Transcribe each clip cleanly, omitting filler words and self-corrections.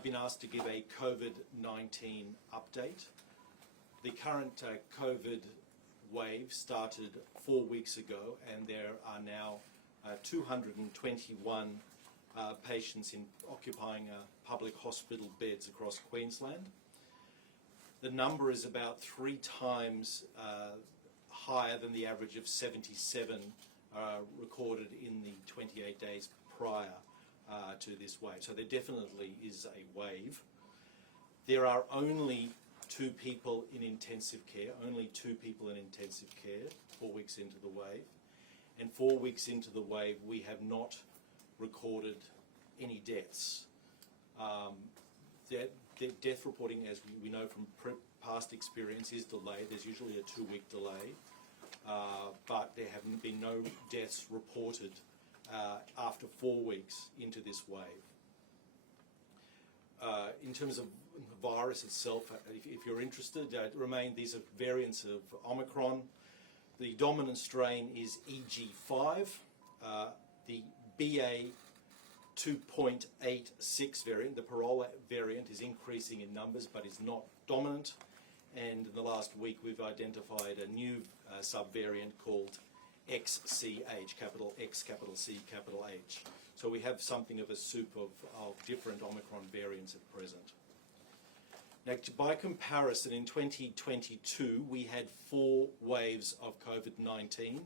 I've been asked to give a COVID-19 update. The current COVID wave started 4 weeks ago, and there are now 221 patients occupying public hospital beds across Queensland. The number is about 3 times higher than the average of 77 recorded in the 28 days prior to this wave. So there definitely is a wave. There are only 2 people in intensive care, 4 weeks into the wave. And 4 weeks into the wave, we have not recorded any deaths. Death reporting, as we know from past experience, is delayed. There's usually a 2-week delay, but there have been no deaths reported after 4 weeks into this wave. In terms of the virus itself, if you're interested, these are variants of Omicron. The dominant strain is EG5. The BA 2.86 variant, the Parola variant, is increasing in numbers but is not dominant. And in the last week we've identified a new subvariant called XCH, capital X, capital C, capital H. So we have something of a soup of different Omicron variants at present. Now, by comparison, in 2022 we had 4 waves of COVID-19.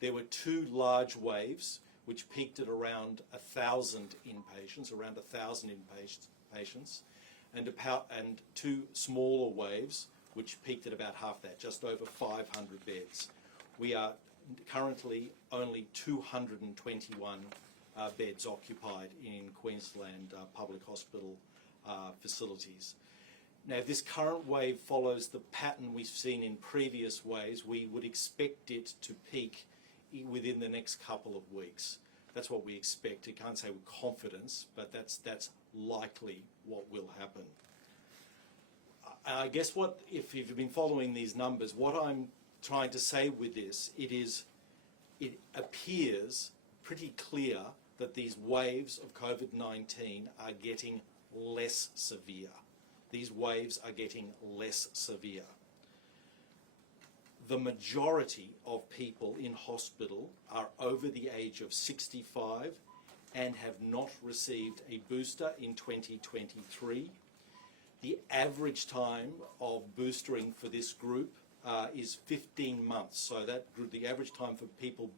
There were 2 large waves which peaked at around 1,000 inpatients, and 2 smaller waves which peaked at about half that, just over 500 beds. We are currently only 221 beds occupied in Queensland public hospital facilities. Now, if this current wave follows the pattern we've seen in previous waves, we would expect it to peak within the next couple of weeks. That's what we expect. I can't say with confidence, but that's likely what will happen. I guess if you've been following these numbers, what I'm trying to say with this, it appears pretty clear that these waves of COVID-19 are getting less severe. These waves are getting less severe. The majority of people in hospital are over the age of 65 and have not received a booster in 2023. The average time of boostering for this group is 15 months. So that group, the average time for people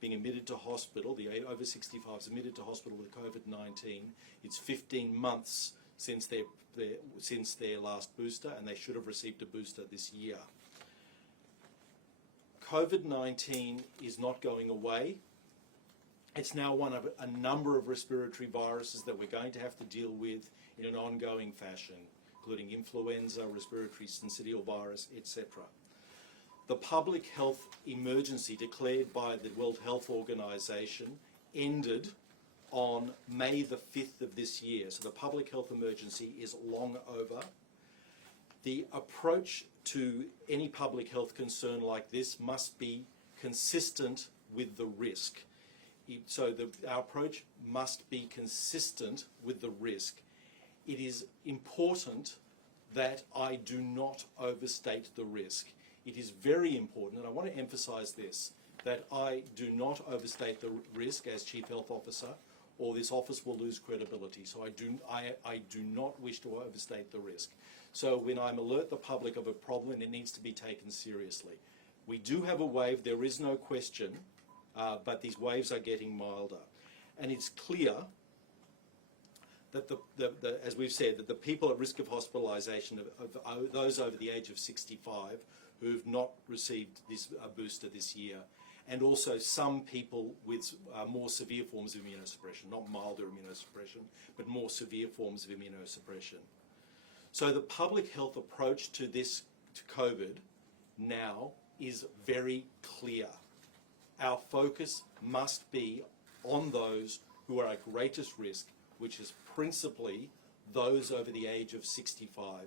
being admitted to hospital, the over 65s admitted to hospital with COVID-19, it's 15 months since their last booster, and they should have received a booster this year. COVID-19 is not going away. It's now one of a number of respiratory viruses that we're going to have to deal with in an ongoing fashion, including influenza, respiratory syncytial virus, etc. The public health emergency declared by the World Health Organization ended on May the 5th of this year. So the public health emergency is long over. The approach to any public health concern like this must be consistent with the risk. So our approach must be consistent with the risk. It is important that I do not overstate the risk. It is very important, and I want to emphasize this, that I do not overstate the risk as Chief Health Officer, or this office will lose credibility. So I do not wish to overstate the risk. So when I alert the public of a problem, it needs to be taken seriously. We do have a wave, there is no question, but these waves are getting milder. And it's clear that, as we've said, that the people at risk of hospitalisation are those over the age of 65 who have not received this booster this year, and also some people with more severe forms of immunosuppression, not milder immunosuppression, but more severe forms of immunosuppression. So the public health approach to COVID now is very clear. Our focus must be on those who are at greatest risk, which is principally those over the age of 65,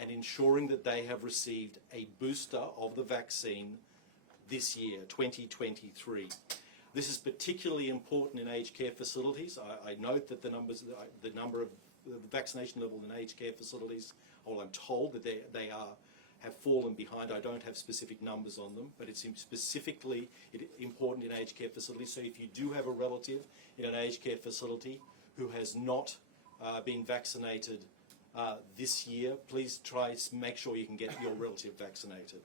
and ensuring that they have received a booster of the vaccine this year, 2023. This is particularly important in aged care facilities. I note that the number of the vaccination level in aged care facilities, well, I'm told that they have fallen behind. I don't have specific numbers on them, but it's specifically important in aged care facilities. So if you do have a relative in an aged care facility who has not been vaccinated this year, please make sure you can get your relative vaccinated.